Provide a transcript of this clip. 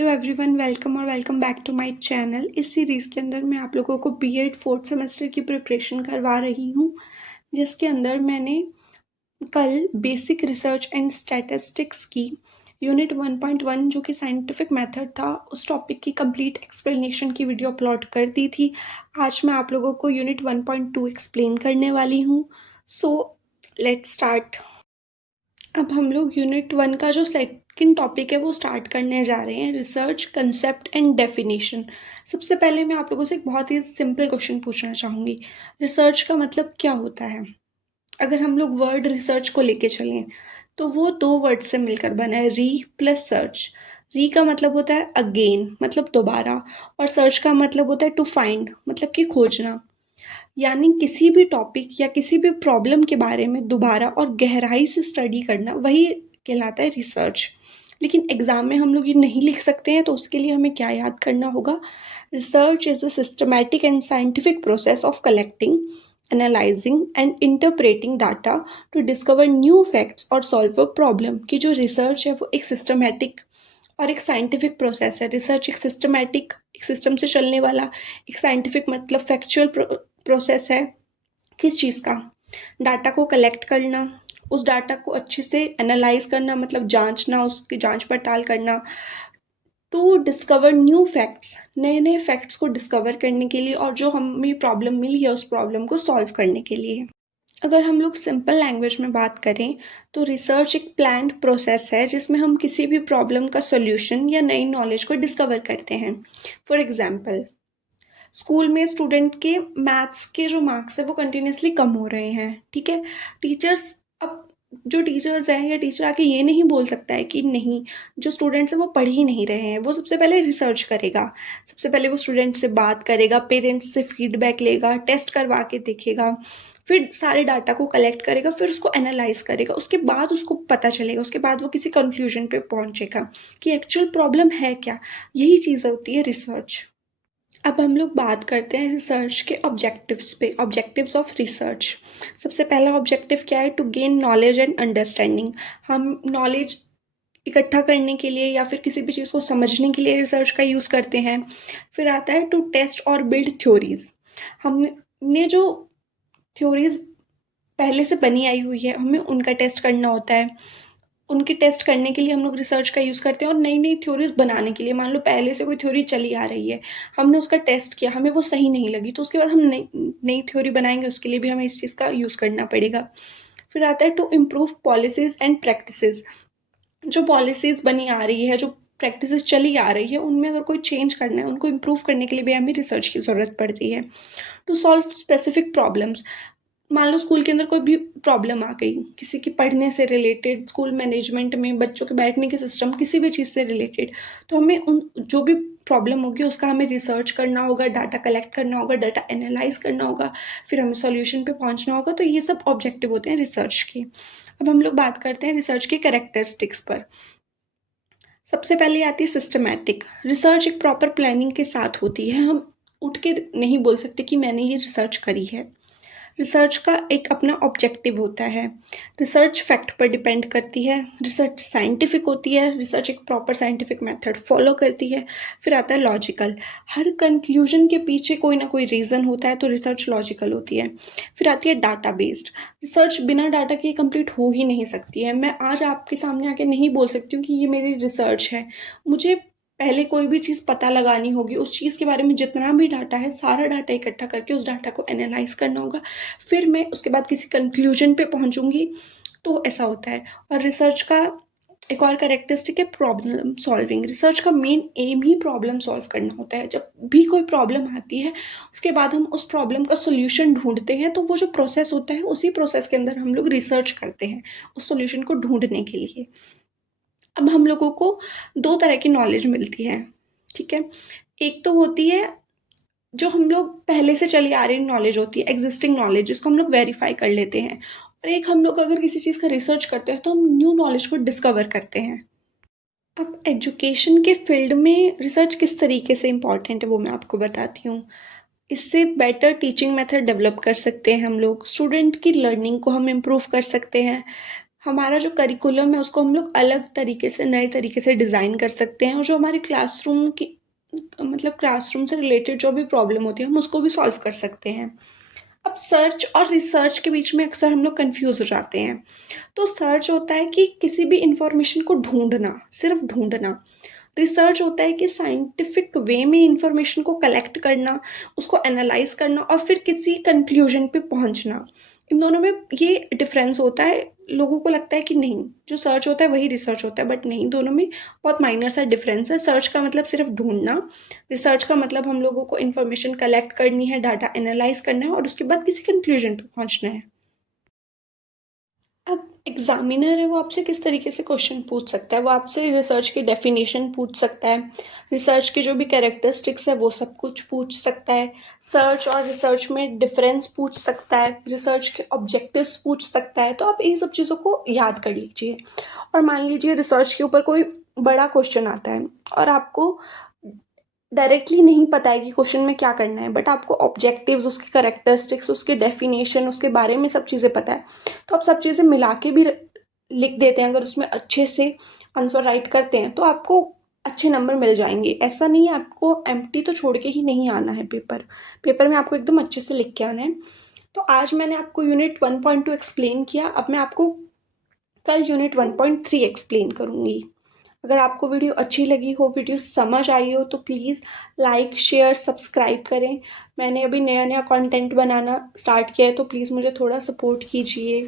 Hello everyone, welcome back to my channel. इस series के अंदर मैं आप लोगों को बीएड फोर्थ सेमेस्टर की प्रिपरेशन करवा रही हूँ, जिसके अंदर मैंने कल बेसिक रिसर्च एंड स्टैटिस्टिक्स की यूनिट 1.1 जो कि साइंटिफिक मेथड था, उस टॉपिक की कंप्लीट एक्सप्लेनेशन की वीडियो अपलोड कर दी थी। आज मैं आप लोगों को यूनिट 1.2 एक्सप्लेन करने वाली हूँ। So let's start. अब हम लोग यूनिट 1 का जो सेकंड टॉपिक है वो स्टार्ट करने जा रहे हैं, रिसर्च कंसेप्ट एंड डेफिनेशन। सबसे पहले मैं आप लोगों से एक बहुत ही सिंपल क्वेश्चन पूछना चाहूँगी, रिसर्च का मतलब क्या होता है? अगर हम लोग वर्ड रिसर्च को लेके चलें तो वो दो वर्ड से मिलकर बना है, री प्लस सर्च। री का मतलब होता है अगेन, मतलब दोबारा, और सर्च का मतलब होता है टू फाइंड, मतलब कि खोजना। यानी किसी भी टॉपिक या किसी भी प्रॉब्लम के बारे में दोबारा और गहराई से स्टडी करना, वही कहलाता है रिसर्च। लेकिन एग्जाम में हम लोग ये नहीं लिख सकते हैं, तो उसके लिए हमें क्या याद करना होगा? Research is a systematic and scientific process of collecting, analysing and interpreting data to discover new facts और सॉल्व अ प्रॉब्लम। कि जो रिसर्च है वो एक सिस्टमैटिक और एक साइंटिफिक प्रोसेस है। रिसर्च एक सिस्टमैटिक, एक सिस्टम से चलने वाला, एक साइंटिफिक मतलब फैक्चुअल प्रोसेस है। किस चीज़ का? डाटा को कलेक्ट करना, उस डाटा को अच्छे से एनालाइज करना, मतलब जांचना, उसकी जांच पड़ताल करना, टू डिस्कवर न्यू फैक्ट्स, नए नए फैक्ट्स को डिस्कवर करने के लिए, और जो हमें प्रॉब्लम मिली है उस प्रॉब्लम को सॉल्व करने के लिए। अगर हम लोग सिंपल लैंग्वेज में बात करें तो रिसर्च एक प्लान्ड प्रोसेस है जिसमें हम किसी भी प्रॉब्लम का सॉल्यूशन या नई नॉलेज को डिस्कवर करते हैं। फॉर एग्जांपल, स्कूल में स्टूडेंट के मैथ्स के जो मार्क्स है वो कंटिन्यूसली कम हो रहे हैं, ठीक है। टीचर्स, अब जो टीचर्स हैं या टीचर आके ये नहीं बोल सकता है कि नहीं, जो स्टूडेंट्स हैं वो पढ़ ही नहीं रहे हैं। वो सबसे पहले रिसर्च करेगा, सबसे पहले वो स्टूडेंट से बात करेगा, पेरेंट्स से फीडबैक लेगा, टेस्ट करवा के देखेगा, फिर सारे डाटा को कलेक्ट करेगा, फिर उसको एनालाइज करेगा। उसके बाद उसको पता चलेगा, उसके बाद वो किसी कंक्लूजन पे पहुंचेगा कि एक्चुअल प्रॉब्लम है क्या। यही चीज़ होती है रिसर्च। अब हम लोग बात करते हैं रिसर्च के ऑब्जेक्टिव्स पे, ऑब्जेक्टिव्स ऑफ रिसर्च। सबसे पहला ऑब्जेक्टिव क्या है? To gain knowledge and understanding. हम नॉलेज इकट्ठा करने के लिए या फिर किसी भी चीज़ को समझने के लिए रिसर्च का यूज़ करते हैं। फिर आता है टू टेस्ट और बिल्ड थ्योरीज। हमने जो थ्योरीज पहले से बनी आई हुई है, हमें उनका टेस्ट करना होता है। उनकी टेस्ट करने के लिए हम लोग रिसर्च का यूज़ करते हैं, और नई नई थ्योरीज बनाने के लिए, मान लो पहले से कोई थ्योरी चली आ रही है, हमने उसका टेस्ट किया, हमें वो सही नहीं लगी, तो उसके बाद हम नई नई थ्योरी बनाएंगे, उसके लिए भी हमें इस चीज़ का यूज़ करना पड़ेगा। फिर आता है to improve policies and practices. जो पॉलिसीज बनी आ रही है, जो प्रैक्टिसेस चली आ रही है, उनमें अगर कोई चेंज करना है, उनको इम्प्रूव करने के लिए भी हमें रिसर्च की ज़रूरत पड़ती है। To solve specific problems. मान लो स्कूल के अंदर कोई भी प्रॉब्लम आ गई, किसी की पढ़ने से रिलेटेड, स्कूल मैनेजमेंट में बच्चों के बैठने के सिस्टम, किसी भी चीज़ से रिलेटेड, तो हमें उन जो भी प्रॉब्लम होगी उसका हमें रिसर्च करना होगा, डाटा कलेक्ट करना होगा, डाटा एनालाइज करना होगा, फिर हमें सॉल्यूशन पे पहुंचना होगा। तो ये सब ऑब्जेक्टिव होते हैं रिसर्च के। अब हम लोग बात करते हैं रिसर्च के कैरेक्टरिस्टिक्स पर। सबसे पहले आती है सिस्टमैटिक। रिसर्च एक प्रॉपर प्लानिंग के साथ होती है। हम उठ के नहीं बोल सकते कि मैंने ये रिसर्च करी है। रिसर्च का एक अपना ऑब्जेक्टिव होता है। रिसर्च फैक्ट पर डिपेंड करती है। रिसर्च साइंटिफिक होती है। रिसर्च एक प्रॉपर साइंटिफिक मेथड फॉलो करती है। फिर आता है लॉजिकल। हर कंक्लूजन के पीछे कोई ना कोई रीज़न होता है, तो रिसर्च लॉजिकल होती है। फिर आती है डाटा बेस्ड। रिसर्च बिना डाटा के कंप्लीट हो ही नहीं सकती है। मैं आज आपके सामने आके नहीं बोल सकती हूँ कि ये मेरी रिसर्च है। मुझे पहले कोई भी चीज़ पता लगानी होगी, उस चीज़ के बारे में जितना भी डाटा है, सारा डाटा इकट्ठा करके उस डाटा को एनालाइज करना होगा, फिर मैं उसके बाद किसी कंक्लूजन पे पहुंचूंगी। तो ऐसा होता है। और रिसर्च का एक और कैरेक्टरिस्टिक है प्रॉब्लम सॉल्विंग। रिसर्च का मेन एम ही प्रॉब्लम सॉल्व करना होता है। जब भी कोई प्रॉब्लम आती है, उसके बाद हम उस प्रॉब्लम का सोल्यूशन ढूंढते हैं, तो वो जो प्रोसेस होता है, उसी प्रोसेस के अंदर हम लोग रिसर्च करते हैं उस सोल्यूशन को ढूंढने के लिए। अब हम लोगों को दो तरह की नॉलेज मिलती है, ठीक है। एक तो होती है जो हम लोग पहले से चली आ रही नॉलेज होती है, एग्जिस्टिंग नॉलेज, जिसको हम लोग वेरीफाई कर लेते हैं। और एक, हम लोग अगर किसी चीज़ का रिसर्च करते हैं तो हम न्यू नॉलेज को डिस्कवर करते हैं। अब एजुकेशन के फील्ड में रिसर्च किस तरीके से इम्पॉर्टेंट है वो मैं आपको बताती हूँ। इससे बेटर टीचिंग मेथड डेवलप कर सकते हैं हम लोग, स्टूडेंट की लर्निंग को हम इम्प्रूव कर सकते हैं। हमारा जो करिकुलम है उसको हम लोग अलग तरीके से, नए तरीके से डिज़ाइन कर सकते हैं, और जो हमारे क्लासरूम की मतलब क्लासरूम से रिलेटेड जो भी प्रॉब्लम होती है हम उसको भी सॉल्व कर सकते हैं। अब सर्च और रिसर्च के बीच में अक्सर हम लोग कन्फ्यूज़ हो जाते हैं। तो सर्च होता है कि किसी भी इन्फॉर्मेशन को ढूँढना, सिर्फ़ ढूँढना। रिसर्च होता है कि साइंटिफिक वे में इन्फॉर्मेशन को कलेक्ट करना, उसको एनालाइज़ करना और फिर किसी कंक्लूजन पे पहुँचना। इन दोनों में ये डिफ़रेंस होता है। लोगों को लगता है कि नहीं, जो सर्च होता है वही रिसर्च होता है, बट नहीं, दोनों में बहुत माइनर सा डिफ़रेंस है। सर्च का मतलब सिर्फ़ ढूँढना, रिसर्च का मतलब हम लोगों को इन्फॉर्मेशन कलेक्ट करनी है, डाटा एनालाइज़ करना है और उसके बाद किसी कंक्लूजन पे पहुँचना है। अब एग्ज़ामिनर है, वो आपसे किस तरीके से क्वेश्चन पूछ सकता है? वो आपसे रिसर्च की डेफ़िनेशन पूछ सकता है, रिसर्च की जो भी कैरेक्टरिस्टिक्स है वो सब कुछ पूछ सकता है, सर्च और रिसर्च में डिफ़रेंस पूछ सकता है, रिसर्च के ऑब्जेक्टिव्स पूछ सकता है। तो आप इन सब चीज़ों को याद कर लीजिए। और मान लीजिए रिसर्च के ऊपर कोई बड़ा क्वेश्चन आता है और आपको डायरेक्टली नहीं पता है कि क्वेश्चन में क्या करना है, बट आपको ऑब्जेक्टिव्स, उसकी कैरेक्टरिस्टिक्स, उसकी डेफिनेशन, उसके बारे में सब चीज़ें पता है, तो आप सब चीज़ें मिला के भी लिख देते हैं। अगर उसमें अच्छे से आंसर राइट करते हैं तो आपको अच्छे नंबर मिल जाएंगे। ऐसा नहीं है आपको एम्प्टी तो छोड़ के ही नहीं आना है पेपर, पेपर में आपको एकदम अच्छे से लिख के आना है। तो आज मैंने आपको यूनिट 1.2 एक्सप्लेन किया, अब मैं आपको कल यूनिट 1.3 एक्सप्लेन करूँगी। अगर आपको वीडियो अच्छी लगी हो, वीडियो समझ आई हो, तो प्लीज़ लाइक, शेयर, सब्सक्राइब करें। मैंने अभी नया-नया कंटेंट बनाना स्टार्ट किया है, तो प्लीज़ मुझे थोड़ा सपोर्ट कीजिए।